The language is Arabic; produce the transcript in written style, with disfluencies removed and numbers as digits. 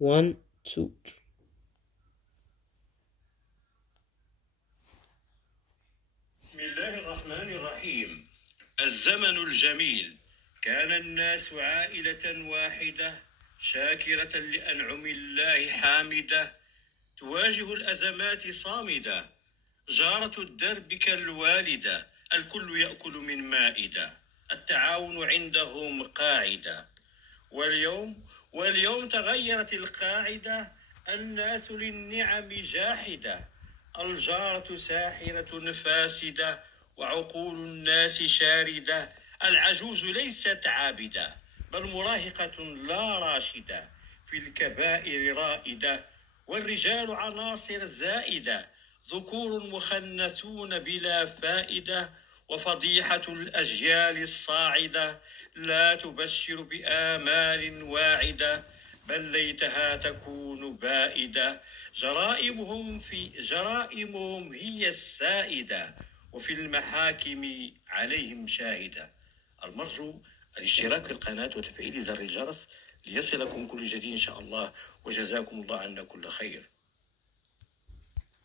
1 2. بسم الله الرحمن الرحيم. الزمن الجميل. كان الناس عائلة واحدة شاكرة لأنعم الله حامدة، تواجه الأزمات صامدة، جارة الدرب كالوالدة، الكل يأكل من مائدة، التعاون عندهم قاعدة. واليوم تغيرت القاعدة، الناس للنعم جاحدة، الجارة ساحرة فاسدة، وعقول الناس شاردة، العجوز ليست عابدة بل مراهقة لا راشدة، في الكبائر رائدة، والرجال عناصر زائدة، ذكور مخنثون بلا فائدة، وفضيحة الأجيال الصاعدة لا تبشر بآمال واعدة، بل ليتها تكون بائدة. جرائمهم هي السائدة، وفي المحاكم عليهم شاهدة. المرجو الاشتراك في القناة وتفعيل زر الجرس ليصلكم كل جديد إن شاء الله، وجزاكم الله عنا كل خير.